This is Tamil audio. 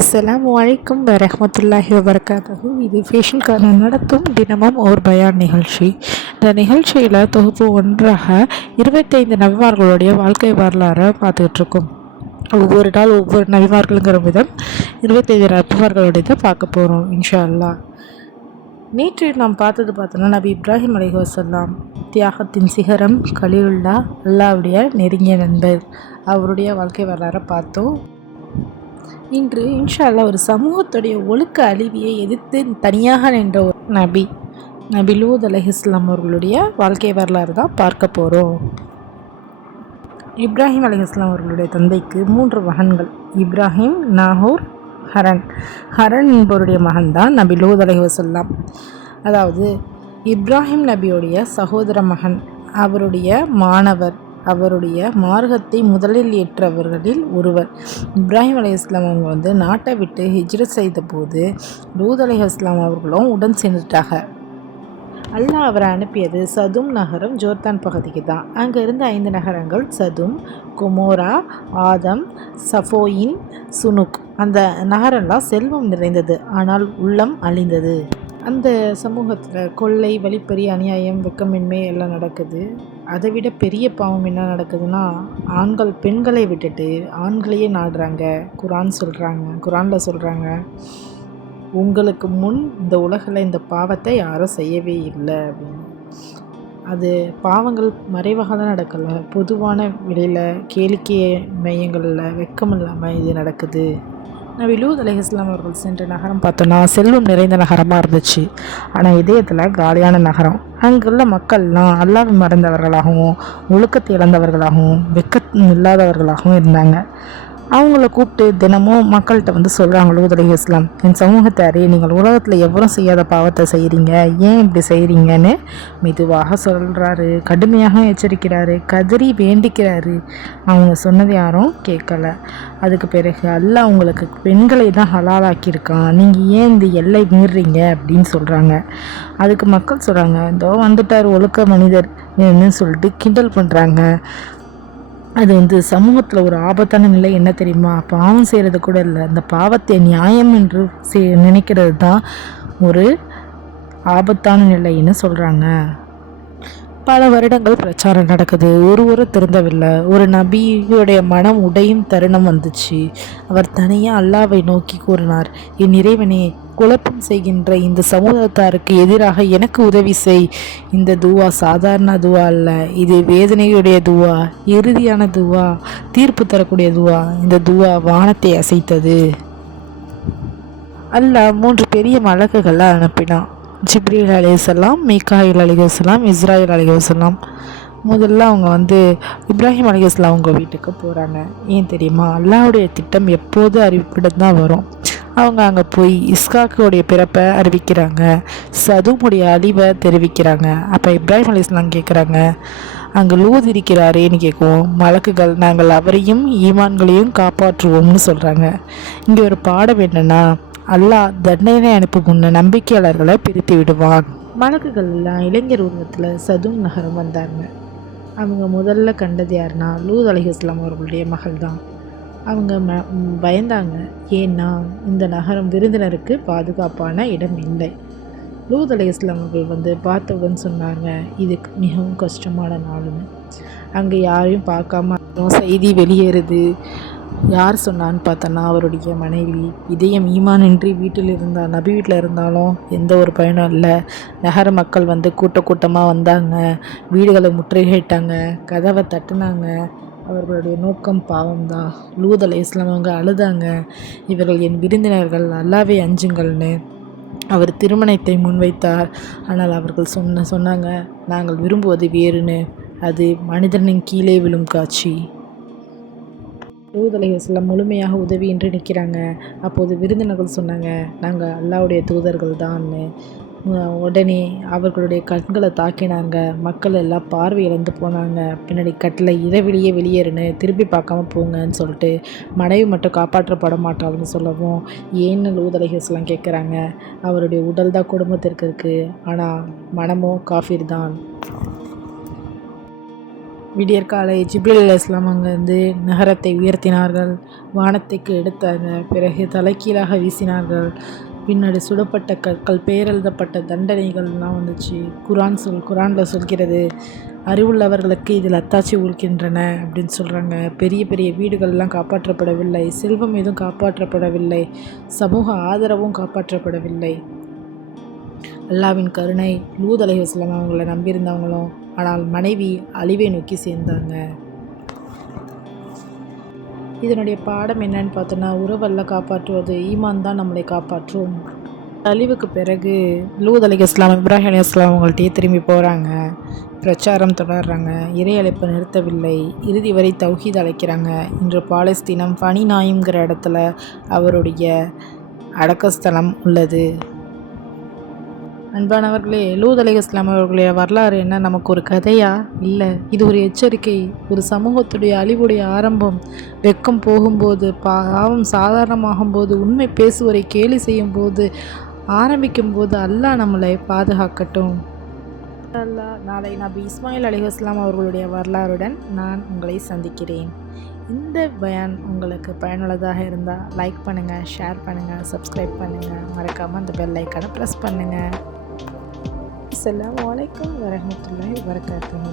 அஸ்ஸலாமு அலைக்கும் வரஹ்மத்துல்லாஹி வபரகாத்துஹு. இது ஃபேஷியல்கான நடத்தும் தினமும் ஒரு பயான் நிகழ்ச்சி. இந்த நிகழ்ச்சியில் தொகுப்பு ஒன்றாக 25 நபிமார்களுடைய வாழ்க்கை வரலாறை பார்த்துக்கிட்ருக்கோம். ஒவ்வொரு நாள் ஒவ்வொரு நபிமார்களுங்கிற விதம் 25 நபிமார்களுடைய பார்க்க போகிறோம் இன்ஷா அல்லாஹ். நேற்று நாம் பார்த்தோன்னா நபி இப்ராஹிம் அலைஹிஸ்ஸலாம், தியாகத்தின் சிகரம், கலீலுல்லா, அல்லாஹ்வுடைய நெருங்கிய நண்பர், அவருடைய வாழ்க்கை வரலாறை பார்த்தோம். இன்று இன்ஷா அல்லாஹ் ஒரு சமூகத்துடைய ஒழுக்க அழிவியை எதிர்த்து தனியாக நின்ற ஒரு நபி லூத் அலைஹிஸ்ஸலாம் அவர்களுடைய வாழ்க்கை வரலாறு தான் பார்க்க போகிறோம். இப்ராஹிம் அலைஹிஸ்ஸலாம் அவர்களுடைய தந்தைக்கு 3 மகன்கள், இப்ராஹிம், நாகூர், ஹரன் என்பவருடைய மகன்தான் நபி லூத் அலைஹிஸ்ஸலாம். அதாவது இப்ராஹிம் நபியுடைய சகோதர மகன், அவருடைய மாணவர், அவருடைய மார்க்கத்தை முதலில் ஏற்றவர்களில் ஒருவர். இப்ராஹிம் அலைஹிஸ்ஸலாம் அவங்க நாட்டை விட்டு ஹிஜ்ரத் செய்த போது லூத் அலைஹிஸ்ஸலாம் அவர்களும் உடன் சென்றுட்டாங்க. அல்லாஹ் அவரை அனுப்பியது சதும் நகரம், ஜோர்தான் பகுதிக்கு தான். அங்கே இருந்த 5 நகரங்கள் சதும், கொமோரா, ஆதம், சஃபோயின், சுனுக். அந்த நகரெல்லாம் செல்வம் நிறைந்தது, ஆனால் உள்ளம் அழிந்தது. அந்த சமூகத்தில் கொள்ளை, வழிப்பறி, அநியாயம், வெக்கமின்மை எல்லாம் நடக்குது. அதை விட பெரிய பாவம் என்ன நடக்குதுன்னா, ஆண்கள் பெண்களை விட்டுட்டு ஆண்களையே நாடுறாங்க. குரானில் சொல்கிறாங்க, உங்களுக்கு முன் இந்த உலகில் இந்த பாவத்தை யாரும் செய்யவே இல்லை அப்படின்னு. அது பாவங்கள் மறைவாக தான் நடக்கலை, பொதுவான விலையில், கேளிக்கை மையங்களில் வெக்கம் இல்லாமல் இது நடக்குது. நபி லூத் அலைஹிஸ்ஸலாம் அவர்கள் சென்ற நகரம் பார்த்தோன்னா செல்வம் நிறைந்த நகரமாக இருந்துச்சு, ஆனால் இதயத்தில் காலியான நகரம். அங்குள்ள மக்கள்லாம் அல்லாஹ்வை மறந்தவர்களாகவும் ஒழுக்கத்தை இழந்தவர்களாகவும் வெக்கம் இல்லாதவர்களாகவும் இருந்தாங்க. அவங்கள கூப்பிட்டு தினமும் மக்கள்கிட்ட சொல்கிறாங்க, லூத் அலைஹிஸ்ஸலாம், என் சமூகத்தாரே, நீங்கள் உலகத்தில் எவரும் செய்யாத பாவத்தை செய்கிறீங்க, ஏன் இப்படி செய்கிறீங்கன்னு மெதுவாக சொல்கிறாரு, கடுமையாக எச்சரிக்கிறாரு, கதறி வேண்டிக்கிறாரு. அவங்க சொன்னது யாரும் கேட்கல. அதுக்கு பிறகு அல்லாஹ் உங்களுக்கு பெண்களை தான் ஹலாலாக்கியிருக்கான், நீங்கள் ஏன் இந்த எல்லை மீறுறீங்க அப்படின்னு சொல்கிறாங்க. அதுக்கு மக்கள் சொல்கிறாங்க, இதோ வந்துட்டார் ஒழுக்க மனிதர் என்ன சொல்லிட்டு கிண்டல் பண்ணுறாங்க. அது சமூகத்தில் ஒரு ஆபத்தான நிலை என்ன தெரியுமா? பாவம் செய்கிறது கூட இல்லை, அந்த பாவத்தை நியாயம் என்று நினைக்கிறது தான் ஒரு ஆபத்தான நிலைன்னு சொல்கிறாங்க. பல வருடங்கள் பிரச்சாரம் நடக்குது, ஒருவரும் திருந்தவில்லை. ஒரு நபியுடைய மனம் உடையும் தருணம் வந்துச்சு. அவர் தனியாக அல்லாஹ்வை நோக்கி கூறினார், என் இறைவனே, குழப்பம் செய்கின்ற இந்த சமூகத்தாருக்கு எதிராக எனக்கு உதவி செய். இந்த துவா சாதாரண துவா அல்ல, இது வேதனையுடைய துவா, இறுதியான துவா, தீர்ப்பு தரக்கூடிய துவா. இந்த துவா வானத்தை அசைத்தது. அல்லாஹ் 3 பெரிய மலக்குகளை அனுப்பினான், ஜிப்ரீல் அலைஹிஸ்ஸலாம், மீகாயில் அலைஹிஸ்ஸலாம், இஸ்ராயில் அலைஹிஸ்ஸலாம். முதல்ல அவங்க இப்ராஹிம் அலைஹிஸ்ஸலாம் அவங்க வீட்டுக்கு போகிறாங்க. ஏன் தெரியுமா? அல்லாஹ்வுடைய திட்டம் எப்போது அறிவிப்பிடம் தான் வரும். அவங்க அங்கே போய் இஸ்காக்குடைய பிறப்பை அறிவிக்கிறாங்க, சதுமுடைய அழிவை தெரிவிக்கிறாங்க. அப்போ இப்ராஹிம் அலைஹிஸ்ஸலாம் கேட்குறாங்க, அங்கே லூத் இருக்கிறாரேன்னு கேட்குவோம். மலக்குகள், நாங்கள் அவரையும் ஈமான்களையும் காப்பாற்றுவோம்னு சொல்கிறாங்க. இங்கே ஒரு பாடம் என்னென்னா, அல்லாஹ் தண்டனை அனுப்பும் முன்ன நம்பிக்கையாளர்களை பிரித்து விடுவான். மலக்குகள் எல்லாம் இளைஞர் உருவத்தில் சதும் நகரம் வந்தாங்க. அவங்க முதல்ல கண்டது யாருன்னா லூத் அலைஹிஸ்ஸலாம் அவர்களுடைய மகள் தான். அவங்க பயந்தாங்க, ஏன்னா இந்த நகரம் விருந்தினருக்கு பாதுகாப்பான இடம் இல்லை. லூத் அலைஹிஸ்ஸலாம் அவர்கள் பார்த்தவுடன் சொன்னாங்க, இதுக்கு மிகவும் கஷ்டமான நாள்னு. அங்கே யாரையும் பார்க்காம செய்தி வெளியேறுது. யார் சொன்னான்னு பார்த்தோன்னா அவருடைய மனைவி. இதயம் ஈமானின்றி வீட்டில் இருந்தால், நபி வீட்டில் இருந்தாலும் எந்த ஒரு பயனும் இல்லை. நகர மக்கள் கூட்டமாக வந்தாங்க, வீடுகளை முற்றுகையிட்டாங்க, கதவை தட்டுனாங்க. அவர்களுடைய நோக்கம் பாவம்தான். லூத் அலைஹிஸ்ஸலாம் அவங்க அழுதாங்க, இவர்கள் என் விருந்தினர்கள், அல்லாஹ்வை அஞ்சுங்கள்னு. அவர் திருமணத்தை முன்வைத்தார், ஆனால் அவர்கள் சொன்னாங்க, நாங்கள் விரும்புவது வேறுன்னு. அது மனிதனின் கீழே விழும் காட்சி. லூத் அலைஹிஸ்ஸலாம் முழுமையாக உதவி என்று நிற்கிறாங்க. அப்போது விருந்தினர்கள் சொன்னாங்க, நாங்கள் அல்லாஹ்வுடைய தூதர்கள் தான்னு. உடனே அவர்களுடைய கண்களை தாக்கினாங்க. மக்கள் எல்லாம் பார்வை இழந்து போனாங்க. பின்னாடி கட்டில் இரவிலேயே வெளியேறுன்னு, திரும்பி பார்க்காம போங்கன்னு சொல்லிட்டு, மனைவி மட்டும் காப்பாற்றப்பட மாட்டாள்னு சொல்லவும், ஏன்னு லூத் அலைஹிஸ்ஸலாம் கேட்குறாங்க. அவருடைய உடல் தான் குடும்பத்திற்கு இருக்குது, ஆனால் மனமோ காஃபிர் தான். விடியற்காலை ஜிப்ரீல் அலைஹிஸ்ஸலாம் அங்கேருந்து நகரத்தை உயர்த்தினார்கள், வானத்துக்கு எடுத்தாங்க. பிறகு தலைகீழாக வீசினார்கள். பின்னாடி சுடப்பட்ட கற்கள், பெயரெழுதப்பட்ட தண்டனைகள்லாம் வந்துச்சு. குரானில் சொல்கிறது, அறிவுள்ளவர்களுக்கு இதில் அத்தாட்சி உள்கின்றன அப்படின்னு சொல்கிறாங்க. பெரிய பெரிய வீடுகள்லாம் காப்பாற்றப்படவில்லை, செல்வம் எதுவும் காப்பாற்றப்படவில்லை, சமூக ஆதரவும் காப்பாற்றப்படவில்லை. அல்லாவின் கருணை லூத் அலைஹிஸ்ஸலாம் அவங்கள நம்பியிருந்தவங்களும், ஆனால் மனைவி அழிவை நோக்கி சேர்ந்தாங்க. இதனுடைய பாடம் என்னன்னு பார்த்தோன்னா, உறவல்ல காப்பாற்றுவது, ஈமான் தான் நம்மளை காப்பாற்றும். அழிவுக்கு பிறகு லூத் அலைஹிஸ்ஸலாம் இப்ராஹிம் அலைஹிஸ்ஸலாம் அவங்கள்ட்டயே திரும்பி போகிறாங்க. பிரச்சாரம் தொடர்றாங்க. இறை அழைப்பை நிறுத்தவில்லை. இறுதி வரை தௌஹீத் அழைக்கிறாங்க. இன்று பாலஸ்தீனம் பனி நாயுங்கிற இடத்துல அவருடைய அடக்கஸ்தலம் உள்ளது. அன்பானவர்களே, லூத் அலைஹிஸ்ஸலாம் அவர்களுடைய வரலாறு என்ன நமக்கு ஒரு கதையா? இல்லை, இது ஒரு எச்சரிக்கை. ஒரு சமூகத்துடைய அழிவுடைய ஆரம்பம். வெக்கம் போகும்போது, பாவம் சாதாரணமாகும்போது, உண்மை பேசுவரை கேலி செய்யும்போது, ஆரம்பிக்கும்போது அல்லாஹ் நம்மளை பாதுகாக்கட்டும். அல்லாஹ் நாளை நபி இஸ்மாயில் அலைஹிஸ்ஸலாம் அவர்களுடைய வரலாறுடன் நான் உங்களை சந்திக்கிறேன். இந்த பயான் உங்களுக்கு பயனுள்ளதாக இருந்தால் லைக் பண்ணுங்கள், ஷேர் பண்ணுங்கள், சப்ஸ்கிரைப் பண்ணுங்கள். மறக்காமல் அந்த பெல் ஐக்கானை ப்ரெஸ் பண்ணுங்கள். அஸ்ஸலாமு அலைக்கும் வரஹ்மத்துல்லாஹி வபரகாத்துஹு.